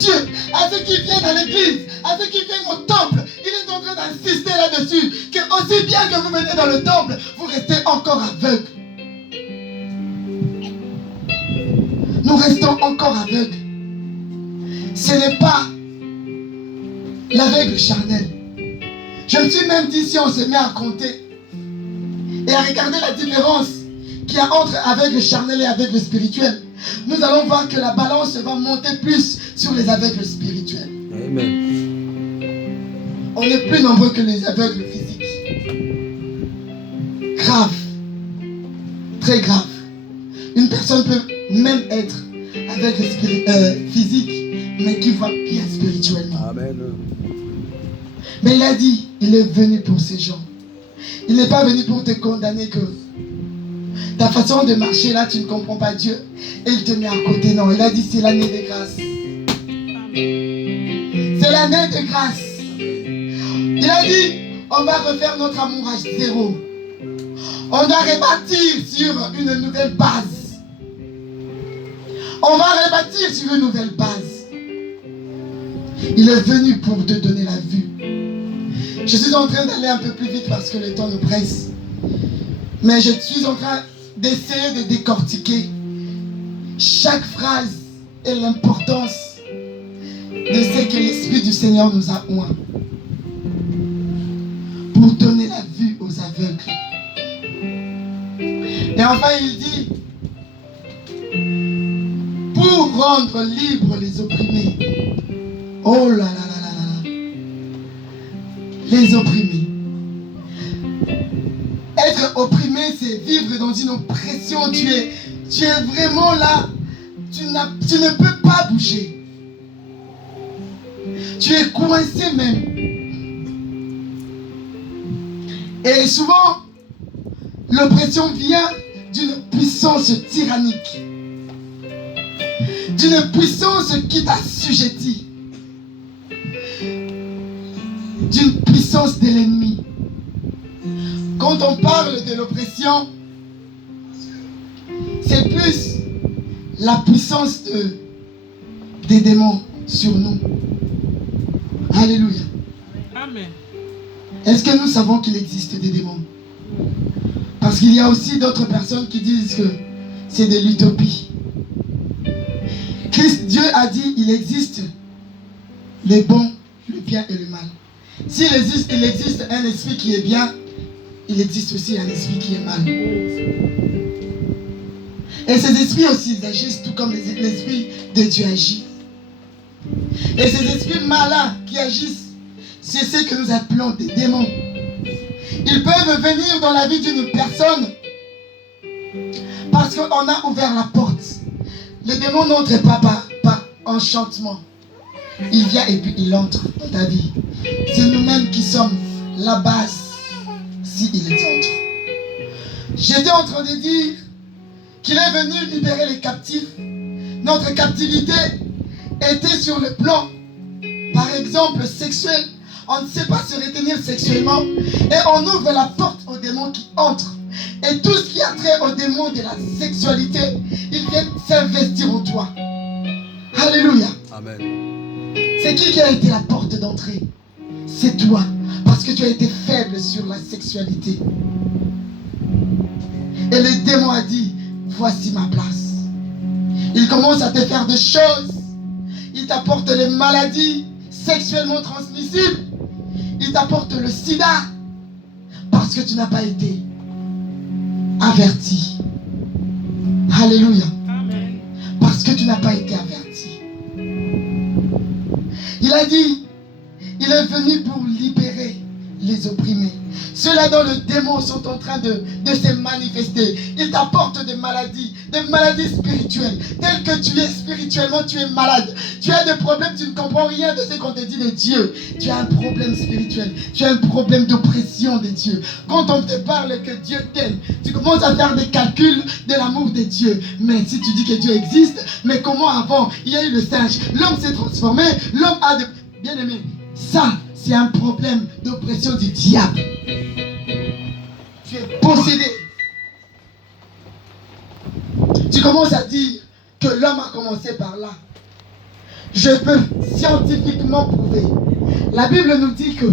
Dieu, à ceux qui viennent à l'église, à ceux qui viennent au temple, il est en train d'insister là-dessus, que aussi bien que vous venez dans le temple, vous restez encore aveugles. Nous restons encore aveugles. Ce n'est pas l'aveugle charnel. Je me suis même dit, si on se met à compter et à regarder la différence qu'il y a entre aveugle charnel et aveugle spirituel, nous allons voir que la balance va monter plus sur les aveugles spirituels. Amen. On est plus nombreux que les aveugles physiques. Grave. Très grave. Une personne peut même être aveugle physique, mais qui voit bien spirituellement. Amen. Mais il a dit, il est venu pour ces gens. Il n'est pas venu pour te condamner que ta façon de marcher là, tu ne comprends pas Dieu. Et il te met à côté. Non, il a dit, c'est l'année de grâce. C'est l'année de grâce. Il a dit, on va refaire notre amour à zéro. On doit rebâtir sur une nouvelle base. On va rebâtir sur une nouvelle base. Il est venu pour te donner la vue. Je suis en train d'aller un peu plus vite parce que le temps nous presse. Mais je suis en train d'essayer de décortiquer chaque phrase et l'importance de ce que l'Esprit du Seigneur nous a oint pour donner la vue aux aveugles. Et enfin il dit, pour rendre libres les opprimés. Oh là là là là là là. Les opprimés. Être opprimé, c'est vivre dans une oppression. Tu es vraiment là. Tu ne peux pas bouger. Tu es coincé même. Et souvent, l'oppression vient d'une puissance tyrannique. D'une puissance qui t'assujettit. D'une puissance de l'ennemi. Quand on parle de l'oppression, c'est plus la puissance des démons sur nous. Alléluia. Amen. Est-ce que nous savons qu'il existe des démons? Parce qu'il y a aussi d'autres personnes qui disent que c'est de l'utopie. Dieu a dit il existe le bon, le bien et le mal. S'il existe un esprit qui est bien, il existe aussi un esprit qui est mal. Et ces esprits aussi, ils agissent tout comme l'esprit de Dieu agit. Et ces esprits malins qui agissent, c'est ce que nous appelons des démons. Ils peuvent venir dans la vie d'une personne parce qu'on a ouvert la porte. Le démon n'entre pas par enchantement. Il vient et puis il entre dans ta vie. C'est nous-mêmes qui sommes la base s'il entre. J'étais en train de dire qu'il est venu libérer les captifs. Notre captivité était sur le plan, par exemple, sexuel. On ne sait pas se retenir sexuellement. Et on ouvre la porte aux démons qui entrent. Et tout ce qui a trait aux démons de la sexualité, ils viennent s'investir en toi. Alléluia. Amen. C'est qui a été la porte d'entrée? C'est toi. Parce que tu as été faible sur la sexualité. Et le démon a dit, voici ma place. Il commence à te faire des choses. Il t'apporte les maladies sexuellement transmissibles. Il t'apporte le sida. Parce que tu n'as pas été averti. Alléluia. Amen. Parce que tu n'as pas été averti. Il a dit, il est venu pour libérer les opprimés. Ceux-là dont les démons sont en train de se manifester. Ils t'apportent des maladies spirituelles. Tel que tu es spirituellement, tu es malade. Tu as des problèmes, tu ne comprends rien de ce qu'on te dit de Dieu. Tu as un problème spirituel. Tu as un problème d'oppression de Dieu. Quand on te parle que Dieu t'aime, tu commences à faire des calculs de l'amour de Dieu. Mais si tu dis que Dieu existe, mais comment avant, il y a eu le singe, l'homme s'est transformé, l'homme a de... Bien aimé, ça, c'est un problème d'oppression du diable. Tu es possédé. Tu commences à dire que l'homme a commencé par là. Je peux scientifiquement prouver. La Bible nous dit que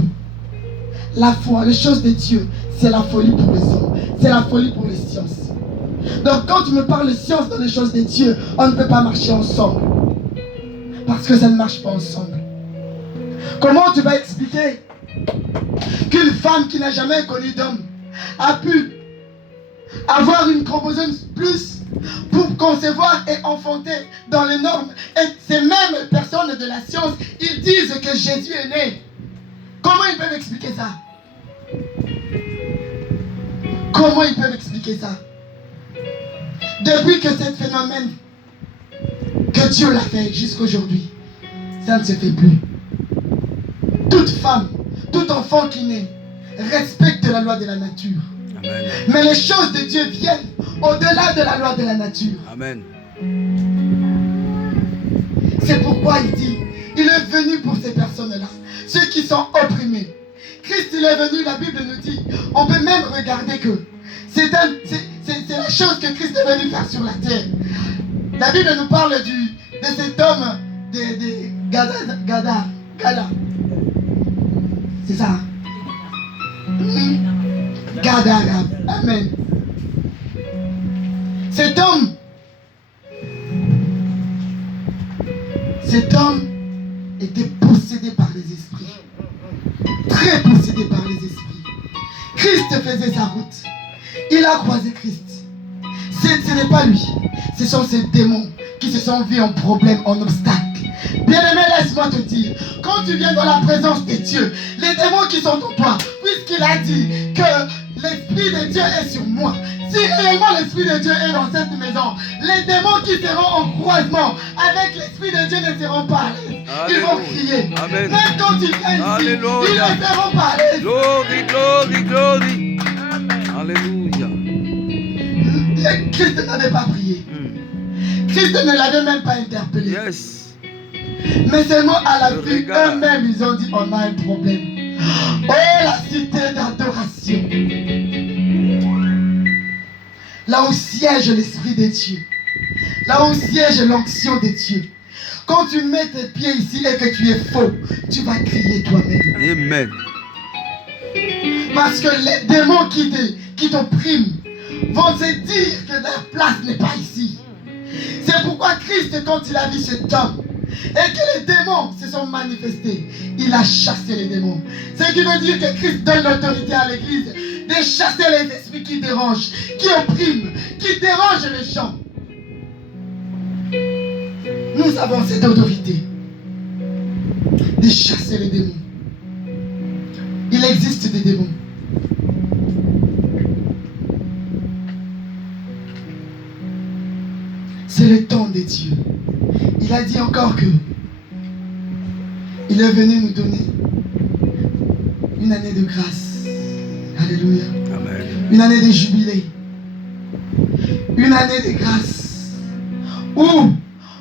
la foi, les choses de Dieu, c'est la folie pour les hommes. C'est la folie pour les sciences. Donc quand tu me parles de science dans les choses de Dieu, on ne peut pas marcher ensemble. Parce que ça ne marche pas ensemble. Comment tu vas expliquer qu'une femme qui n'a jamais connu d'homme a pu avoir une chromosome plus pour concevoir et enfanter dans les normes? Et ces mêmes personnes de la science, ils disent que Jésus est né. Comment ils peuvent expliquer ça? Comment ils peuvent expliquer ça? Depuis que ce phénomène, que Dieu l'a fait jusqu'aujourd'hui, ça ne se fait plus. Toute femme, tout enfant qui naît respecte la loi de la nature. Amen. Mais les choses de Dieu viennent au-delà de la loi de la nature. Amen. C'est pourquoi il dit, il est venu pour ces personnes-là, ceux qui sont opprimés. Christ, il est venu, la Bible nous dit, on peut même regarder que c'est la chose que Christ est venu faire sur la terre. La Bible nous parle de cet homme de Gada. C'est ça. Gadara. Amen. Cet homme était possédé par les esprits. Très possédé par les esprits. Christ faisait sa route. Il a croisé Christ. Ce n'est pas lui. Ce sont ces démons qui se sont vus en problème, en obstacle. Bien-aimé, laisse-moi te dire, quand tu viens dans la présence de Dieu, les démons qui sont en toi, puisqu'il a dit que l'Esprit de Dieu est sur moi, si réellement l'Esprit de Dieu est dans cette maison, les démons qui seront en croisement avec l'Esprit de Dieu ne seront pas à l'aise. Ils vont crier. Amen. Même quand ils viennent ici, Alléluia. ils ne seront pas à l'aise. Glory, glory, glory. Alléluia. Christ n'avait pas prié. Christ ne l'avait même pas interpellé. Yes. Mais seulement à la Le vue, regard. eux-mêmes, ils ont dit, on a un problème. Oh, la cité d'adoration. Là où siège l'Esprit de Dieu. Là où siège l'onction de Dieu. Quand tu mets tes pieds ici et que tu es faux, tu vas crier toi-même. Amen. Parce que les démons qui t'oppriment vont se dire que leur place n'est pas ici. C'est pourquoi Christ, quand il a vu cet homme, et que les démons se sont manifestés, il a chassé les démons. Ce qui veut dire que Christ donne l'autorité à l'église de chasser les esprits qui dérangent, qui oppriment, qui dérangent les gens. Nous avons cette autorité de chasser les démons. Il existe des démons. C'est le temps de Dieu. Il a dit encore que il est venu nous donner une année de grâce. Alléluia. Amen. Une année de jubilé. Une année de grâce. Où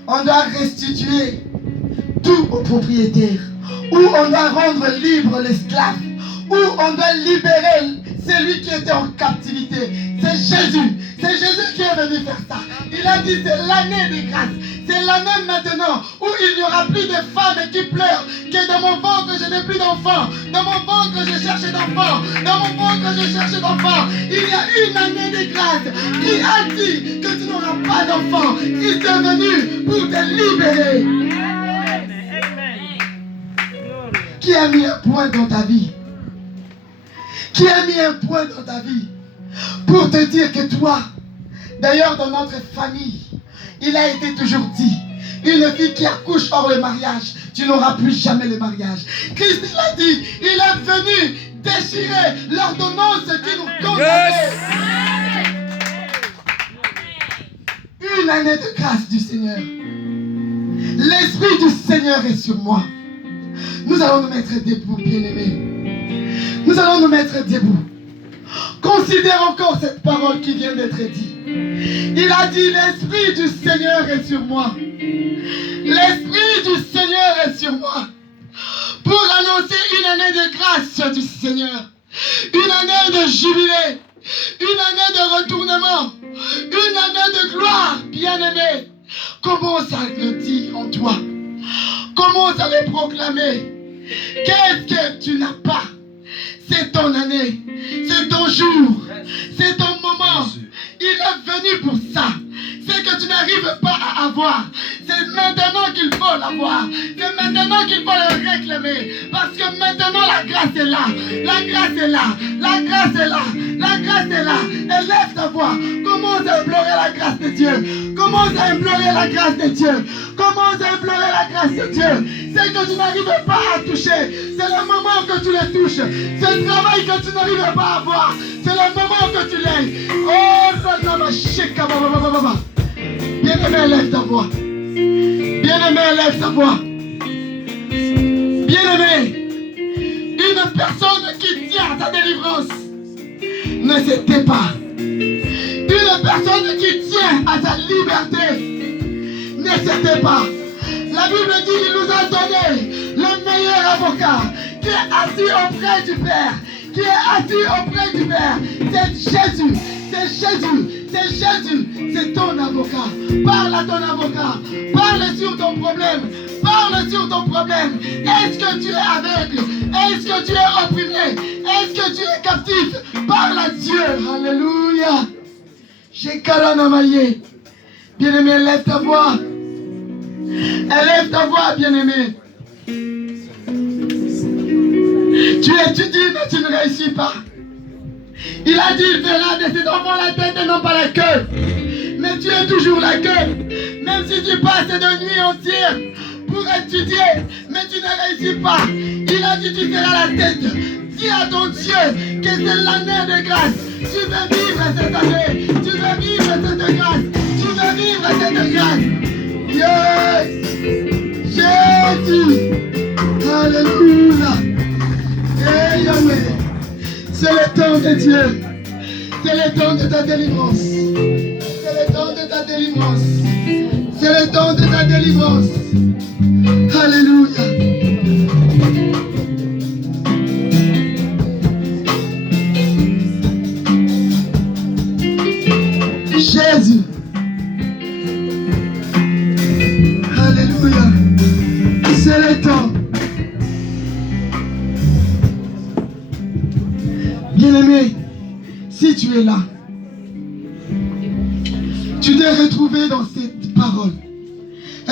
on doit restituer tout au propriétaire. Où on doit rendre libre l'esclave. Où on doit libérer celui qui était en captivité. C'est Jésus. C'est Jésus qui est venu faire ça. Il a dit c'est l'année de grâce. C'est l'année maintenant où il n'y aura plus de femmes qui pleurent que dans mon ventre je n'ai plus d'enfants. Dans mon ventre je cherche d'enfants. Dans mon ventre je cherche d'enfants. Il y a une année de grâce qui a dit que tu n'auras pas d'enfants. Il est venu pour te libérer. Qui a mis un point dans ta vie? Qui a mis un point dans ta vie pour te dire que toi, d'ailleurs dans notre famille, il a été toujours dit, une fille qui accouche hors le mariage, tu n'auras plus jamais le mariage. Christ l'a dit, il est venu déchirer l'ordonnance qui nous condamnait. Une année de grâce du Seigneur. L'Esprit du Seigneur est sur moi. Nous allons nous mettre debout, bien-aimés. Nous allons nous mettre debout. Considère encore cette parole qui vient d'être dite. Il a dit, l'Esprit du Seigneur est sur moi. L'Esprit du Seigneur est sur moi. Pour annoncer une année de grâce du Seigneur. Une année de jubilé. Une année de retournement. Une année de gloire, bien-aimé. Commence à le dire en toi. Commence à le proclamer. Qu'est-ce que tu n'as pas? C'est ton année, c'est ton jour, c'est ton moment. Il est venu pour ça. C'est que tu n'arrives pas à avoir. C'est maintenant qu'il faut l'avoir. C'est maintenant qu'il faut le réclamer. Parce que maintenant la grâce est là. La grâce est là. La grâce est là. La grâce est là. Élève ta voix. Commence à implorer la grâce de Dieu. Commence à implorer la grâce de Dieu. Commence à implorer la grâce de Dieu. C'est que tu n'arrives pas à toucher. C'est le moment que tu le touches. C'est le travail que tu n'arrives pas à avoir. C'est le moment que tu l'aies. Oh, bien-aimé, élève ta voix. Bien-aimé, élève ta voix. Bien-aimé, une personne qui tient à ta délivrance ne se tait pas. Une personne qui tient à ta liberté ne se tait pas. La Bible dit qu'il nous a donné le meilleur avocat qui est assis auprès du Père. Qui est assis auprès du Père. C'est Jésus. C'est Jésus. C'est Jésus. C'est ton avocat. Parle à ton avocat. Parle sur ton problème. Parle sur ton problème. Est-ce que tu es aveugle? Est-ce que tu es opprimé? Est-ce que tu es captif? Parle à Dieu. Alléluia. J'ai Karanamaye. Bien-aimé, élève ta voix. Élève ta voix, bien-aimé. Tu étudies, mais tu ne réussis pas. Il a dit, il fera de ses enfants la tête et non pas la queue. Mais tu es toujours la queue. Même si tu passes de nuit entière pour étudier, mais tu ne réussis pas. Il a dit, tu seras la tête. Dis à ton Dieu que c'est l'année de grâce. Tu veux vivre cette année. Tu veux vivre cette grâce. Tu veux vivre cette grâce. Yes! Jésus! Alléluia! Hey, Yahweh! C'est le temps de Dieu. C'est le temps de ta délivrance. C'est le temps de ta délivrance. C'est le temps de ta délivrance. Alléluia! Jésus! Alléluia! C'est le temps. Bien-aimé, si tu es là, tu t'es retrouvé dans cette parole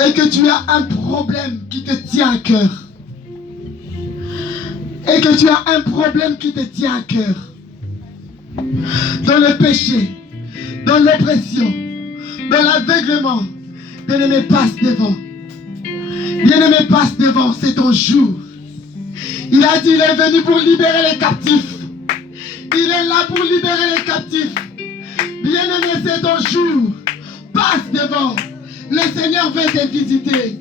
et que tu as un problème qui te tient à cœur, et que tu as un problème qui te tient à cœur, dans le péché, dans l'oppression, dans l'aveuglement, bien-aimé, passe devant. Bien-aimé, passe devant, c'est ton jour. Il a dit, il est venu pour libérer les captifs. Il est là pour libérer les captifs. Bien-aimé, c'est ton jour. Passe devant. Le Seigneur veut te visiter.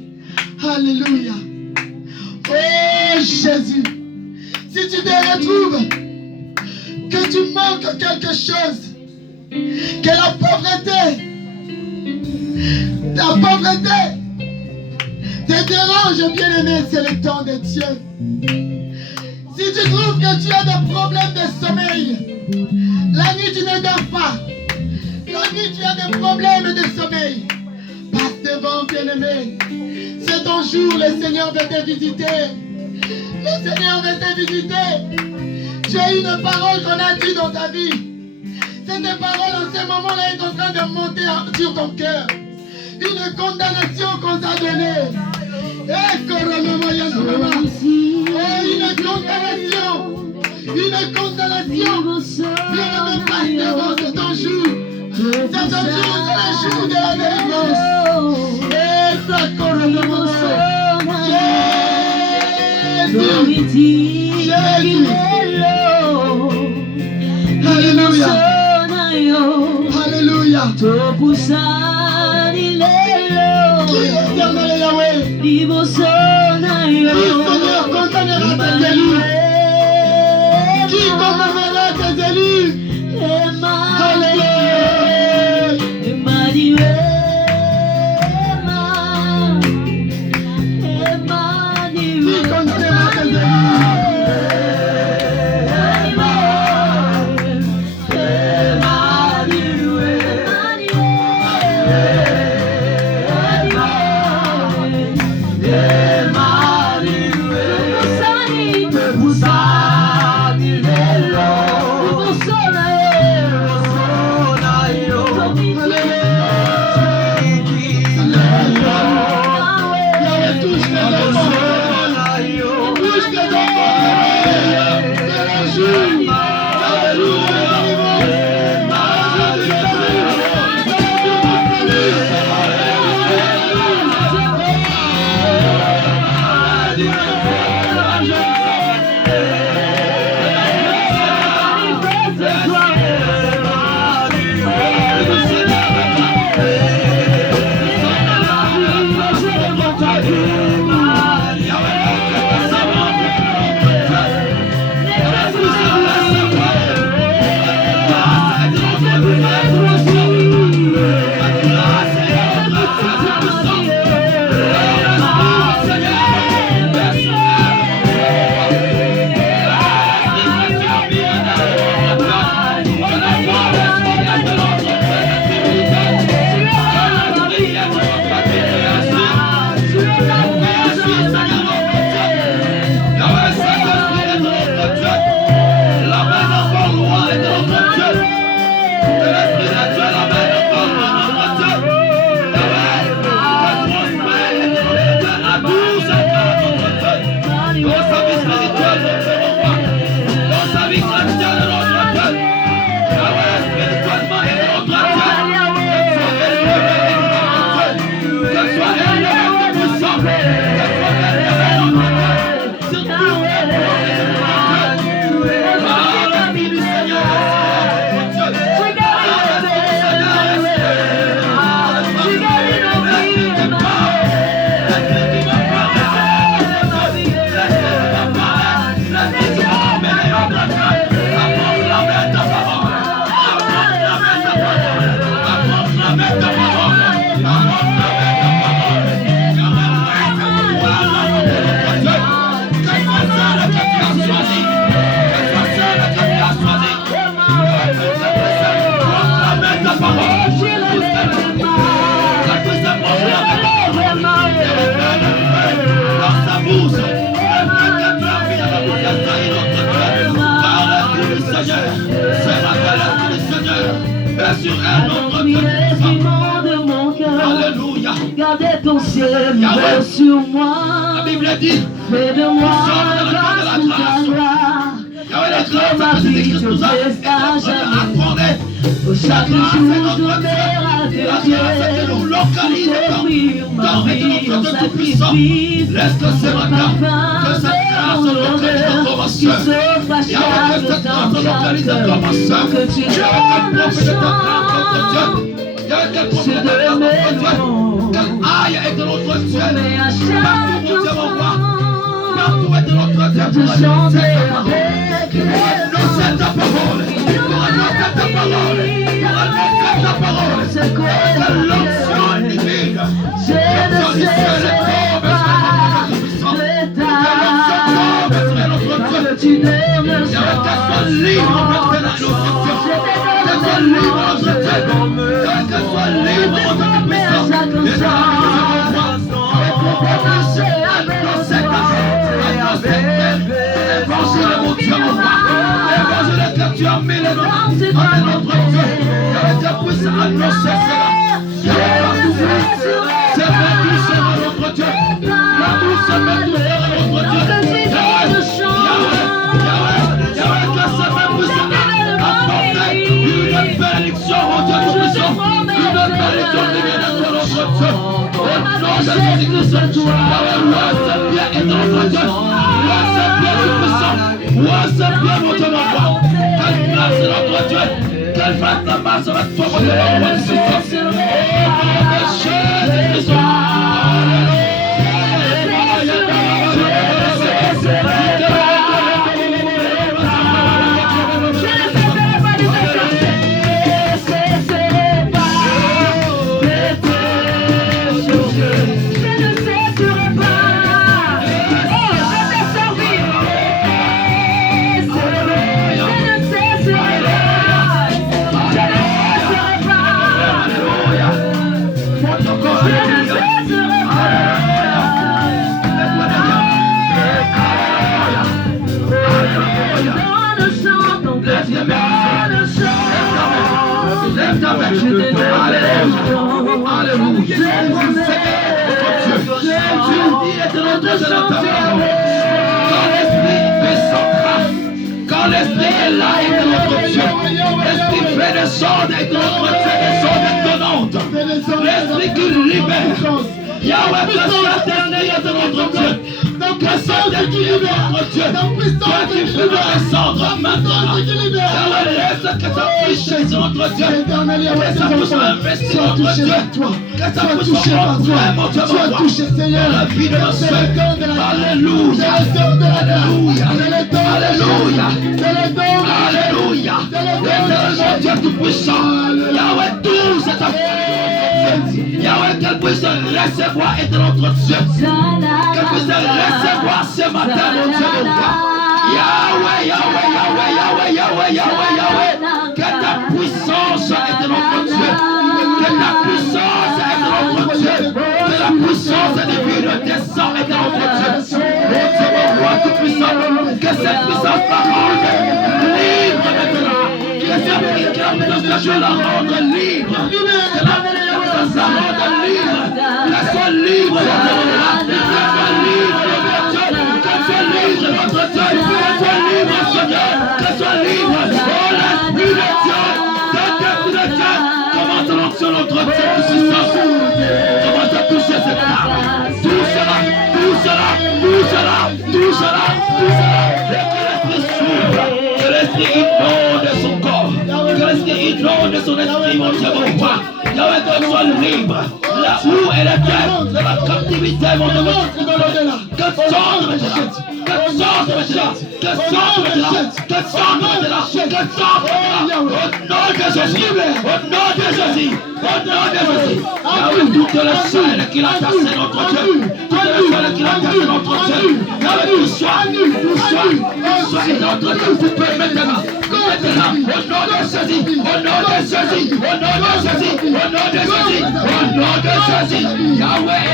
Alléluia. Oh Jésus. Si tu te retrouves que tu manques quelque chose, que la pauvreté te dérange, bien-aimé, c'est le temps de Dieu. Si tu trouves que tu as des problèmes de sommeil, la nuit tu ne dors pas, la nuit tu as des problèmes de sommeil, passe devant, bien-aimé. C'est ton jour, le Seigneur veut te visiter. Le Seigneur veut te visiter. Tu as une parole qu'on a dit dans ta vie. Cette parole en ce moment-là est en train de monter sur ton cœur. Une condamnation qu'on t'a donnée. Une condamnation. Viens me passer devant, c'est ton jour. C'est ton jour, c'est le jour de la délivrance. Et ça coronavirus. Jésus. Alléluia. Alléluia. Qui est éternel Yahweh? Le Seigneur condamnera tes élus. Qui condamnera tes élus? Alléluia. Qui condamnera tes élus? Yeah. dit, Fais de moi nous sommes dans le temps de la grâce. Yahweh, la grâce que Jésus-Christ nous a accordée. Chaque La grâce est jour notre je Dieu. vais La grâce est que nous localise dans notre Dieu tout-puissant. Laisse que ce matin, que cette grâce localise dans ma soeur. Yahweh, que cette grâce localise dans ma soeur. Yahweh, qu'elle profite de ta grâce, notre Dieu. Yahweh, qu'elle profite de ta grâce, notre Dieu. Qu'elle aille avec notre Dieu. Partout, mon Dieu, mon roi. Partout est notre Dieu pour annoncer ta parole. Pour annoncer ta parole. Pour annoncer ta parole. Pour annoncer ta parole. Que l'onction divine. L'onction du ciel tombe sur notre Dieu. Qu'elle soit libre maintenant, notre Dieu. Qu'elle soit libre, notre Dieu. Qu'elle soit libre, notre puissance. Évangile, mon Dieu, mon roi. Évangile que tu as mis les noms en notre Dieu. Que tu puisses annoncer cela. C'est la douceur de notre Dieu. La douceur de notre Dieu. Yahweh, que ce même puisse apporter une bénédiction au Dieu tout-puissant. Une bénédiction divine de notre Dieu. Au nom de Jésus-Christ, Yahweh, c'est bien et notre Dieu. C'est bien tout-puissant. C'est bien notre roi. Quelle grâce est notre Dieu. Quelle grâce la masse avec toi, mon Dieu, notre roi tout-puissant. Au nom de Jésus-Christ. Alléluia. Quand l'esprit est là et que notre Dieu, l'esprit fait des ondes et que notre Dieu des ondes étonnantes, l'esprit qui libère. Yahweh, que l'éternel de notre Dieu. Que cet équilibre de notre Dieu, toi qui fais descendre maintenant. Yahweh, laisse que ça puisse chez notre Dieu. Que ça puisse investir notre Dieu. Que ça puisse rentrer, mon Dieu, mon roi, dans la vie de nos soeurs. Alléluia. Alléluia. Alléluia. Alléluia. L'éternel, mon Dieu tout-puissant. Yahweh, tout cet affaire. Yahweh, qu'elle puisse recevoir et de notre Dieu. Qu'elle puisse recevoir ce matin, mon Dieu, mon roi. Yahweh, Yahweh, Yahweh, Yahweh, Yahweh, Yahweh, Yahweh. Que ta puissance est de notre Dieu. Que ta puissance est de notre Dieu. Que la puissance divine descend et de notre Dieu. Mon Dieu, mon roi tout-puissant. Que cette puissance la rende libre maintenant. Que cette puissance la rende libre. Que la puissance la rende libre. Qu'elle soit libre, notre Dieu. Qu'elle soit libre, notre Dieu. Qu'elle soit libre, notre Dieu. Qu'elle soit libre, Seigneur. Qu'elle soit libre. Oh, l'Esprit de Dieu. Saint-Esprit de Dieu. Commence à lancer notre Dieu tout-puissant. Commence à toucher cette âme. Tout cela, tout cela, tout cela, tout cela, tout cela. Et que l'Esprit s'ouvre. Que l'Esprit inonde son corps. Que l'Esprit inonde son esprit, mon Dieu, mon roi. Yahweh, qu'elle soit libre. Là où elle était, de la captivité, mon Dieu, que sorte maintenant. Que sorte maintenant. Que sorte maintenant. Que sorte maintenant. Que sorte maintenant. Au nom de Jésus. Au nom de Jésus. Au nom de Jésus. Yahweh, toutes les chaînes qui a tassé notre Dieu. Toutes les chaînes qui a tassé notre Dieu. Yahweh, tout soit. Tout soit. Et notre Dieu, vous pouvez maintenant. Maintenant, au nom de Jésus. Au nom de Jésus. Au nom de Jésus. Au nom de Jésus. Au nom de Jésus. Yahweh,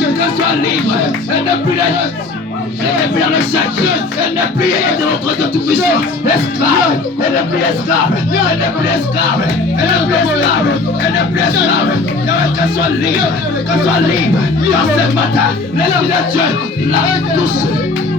que soit libre. Et ne plus Elle n'est plus dans le sexe. Elle n'est plus de notre Dieu tout-puissant. Esclave. Elle n'est plus esclave. Elle n'est plus esclave. Elle n'est plus esclave. Elle n'est plus esclave. Qu'elle soit libre. Qu'elle soit libre. Car ce matin, l'Esprit de Dieu l'a touché.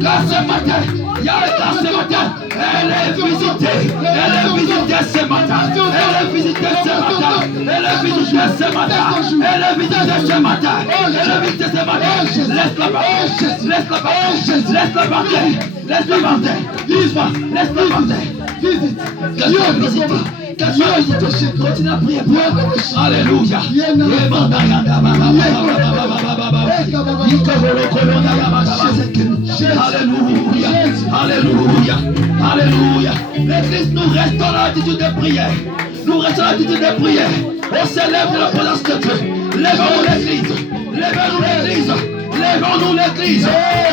Car ce matin, car ce matin, elle est visitée. Elle est visitée ce matin. Elle est visitée ce matin. Elle est visitée ce matin. Elle est visitée ce matin. Elle est visitée ce matin. Laisse-la partir. Laisse-la partir. Laisse-la partir. Laisse-la partir. Dis-moi, laisse-la partir. Visite. Qu'elle soit visitée. Qu'elle soit visitée. Continue à prier pour elle. Alléluia. Alléluia. Alléluia. Alléluia. L'église, nous restons dans l'attitude de prière. Nous restons dans l'attitude de prière. On s'élève de la présence de Dieu. Lèvons-nous l'église. Lèvons-nous l'église. Lèvons-nous l'église.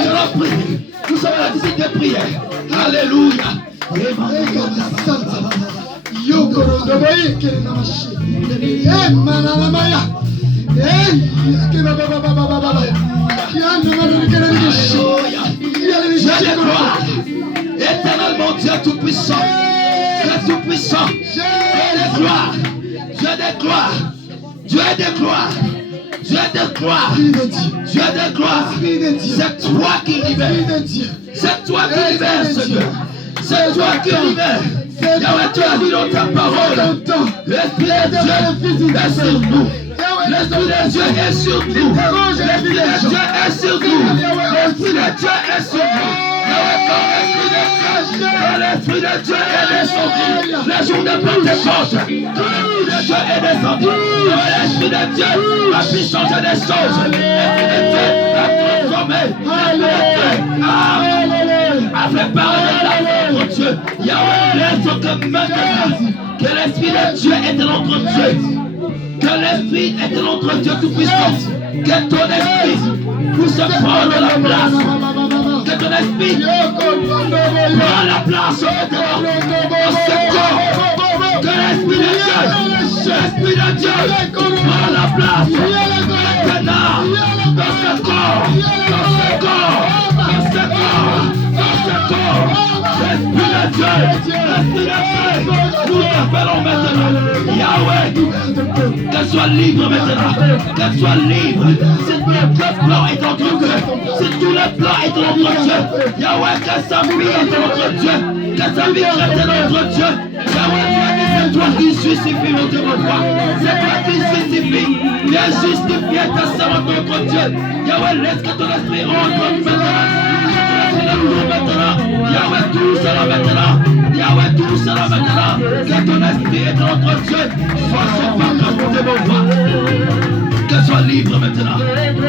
Je l'en prie. Nous sommes dans l'attitude de prière. Alléluia. Éternellement Dieu tout-puissant, Dieu tout-puissant, Dieu de gloire, Dieu de gloire, Dieu de gloire, Dieu de gloire, Dieu de gloire, c'est toi qui libères, c'est toi qui libères Seigneur, c'est toi qui libères. Yahweh, tu as dit dans ta parole, l'Esprit de Dieu est sur nous. L'Esprit de Dieu est sur nous. L'Esprit de Dieu est sur nous. L'Esprit de Dieu est sur nous. Quand l'Esprit de Dieu est descendu, le jour de Pentecôte, quand l'Esprit de Dieu est descendu, l'Esprit de Dieu a pu changer des choses. L'Esprit de Dieu a transformé. L'Esprit de Dieu a fait parler de notre Dieu. Yahweh, laisse que maintenant, que l'Esprit de Dieu est de notre Dieu. Que l'Esprit est de notre Dieu tout-puissant. Que ton Esprit puisse prendre la place. Que ton Esprit prenne la place maintenant dans ce corps. Que l'Esprit de Dieu, l'Esprit de Dieu prenne la place maintenant dans ce corps, dans ce corps, dans ce corps, dans ce corps. L'Esprit de Dieu, l'Esprit de Dieu, nous t'appelons maintenant. Yahweh, qu'elle soit libre maintenant, qu'elle soit libre. Si tout le plan est entre Dieu, si tout le plan est entre Dieu, Yahweh, que sa vie est notre Dieu, que sa vie est notre Dieu. Yahweh, tu as dit, c'est toi qui justifie mon Dieu, mon roi. C'est toi qui justifie. Viens justifier ta servante, notre Dieu. Yahweh, laisse que ton esprit rentre maintenant. Yahweh, tout cela maintenant. Yahweh, tout cela maintenant. Que ton esprit est notre Dieu. Sois son grâce, mon Dieu, mon roi. Qu'elle soit libre maintenant.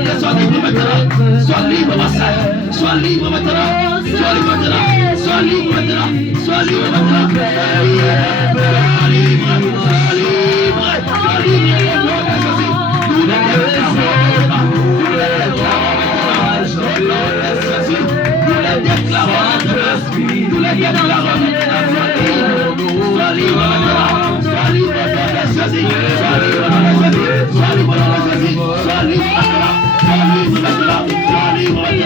Qu'elle soit libre maintenant. Sois libre, ma sœur. Sois libre maintenant. Sois libre maintenant. Sois libre maintenant. Sois libre maintenant. Sois libre. Sois libre. Sois libre. Nous les déclarons maintenant. Nous les déclarons maintenant. Nous les déclarons maintenant. Nous les déclarons maintenant. Sois libre maintenant. Sois libre maintenant. Sois libre maintenant. Sois libre maintenant. Sois libre maintenant. Sois libre maintenant. Sois libre maintenant. Sois libre maintenant.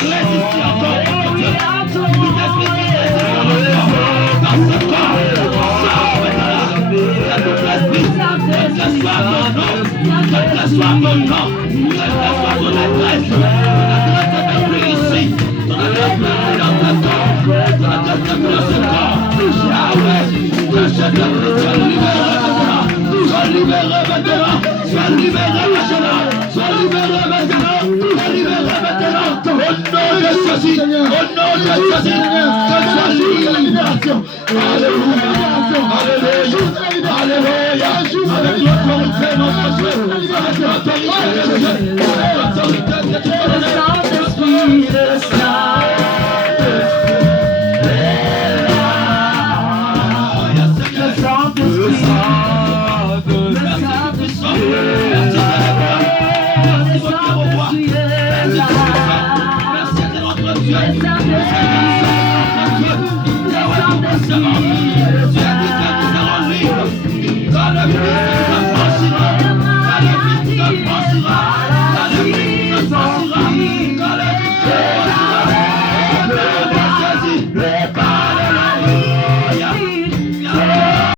Résistez encore, mon Dieu. Nous t'expliquons dans ce corps. Sors maintenant. Que tout esprit, quel que soit ton nom, quel que soit ton nom, quel que soit ton adresse, ton adresse n'est plus ici. Ton adresse n'est plus dans ce corps. Ton adresse n'est plus dans ce corps. Yahweh, que je te prie, sois libéré maintenant. Sois libéré maintenant. Sois libéré maintenant. Sois libéré maintenant. Sois libéré maintenant. Au nom de Jésus. Au nom de Jésus. Que sois libre. Alléluia. Alléluia. Alléluia. Avec l'autorité de notre Dieu. Avec l'autorité de Dieu. Avec l'autorité de Dieu. Dans le